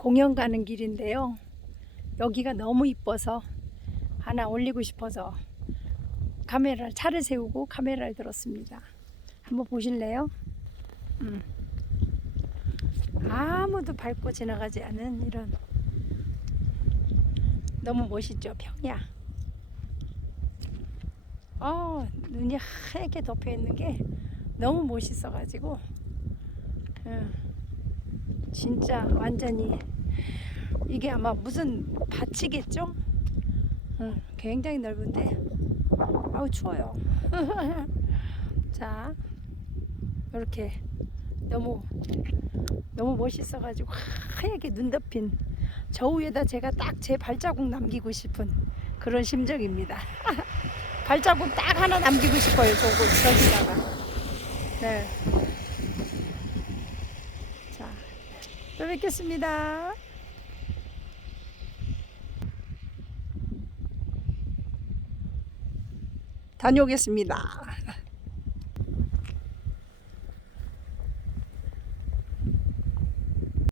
공연 가는 길인데요. 여기가 너무 이뻐서 하나 올리고 싶어서 카메라 차를 세우고 카메라를 들었습니다. 한번 보실래요? 음. 아무도 밟고 지나가지 않은 이런 너무 멋있죠 평야. 어 눈이 하얗게 덮여 있는 게 너무 멋있어가지고 음, 진짜 완전히 이게 아마 무슨 밭이겠죠? 음, 굉장히 넓은데 아우 추워요. 자 이렇게 너무 너무 멋있어가지고 하얗게 눈 덮인 저 위에다 제가 딱 제 발자국 남기고 싶은 그런 심정입니다. 발자국 딱 하나 남기고 싶어요. 저거 저기다가. 네. 자, 또 뵙겠습니다. 다녀오겠습니다.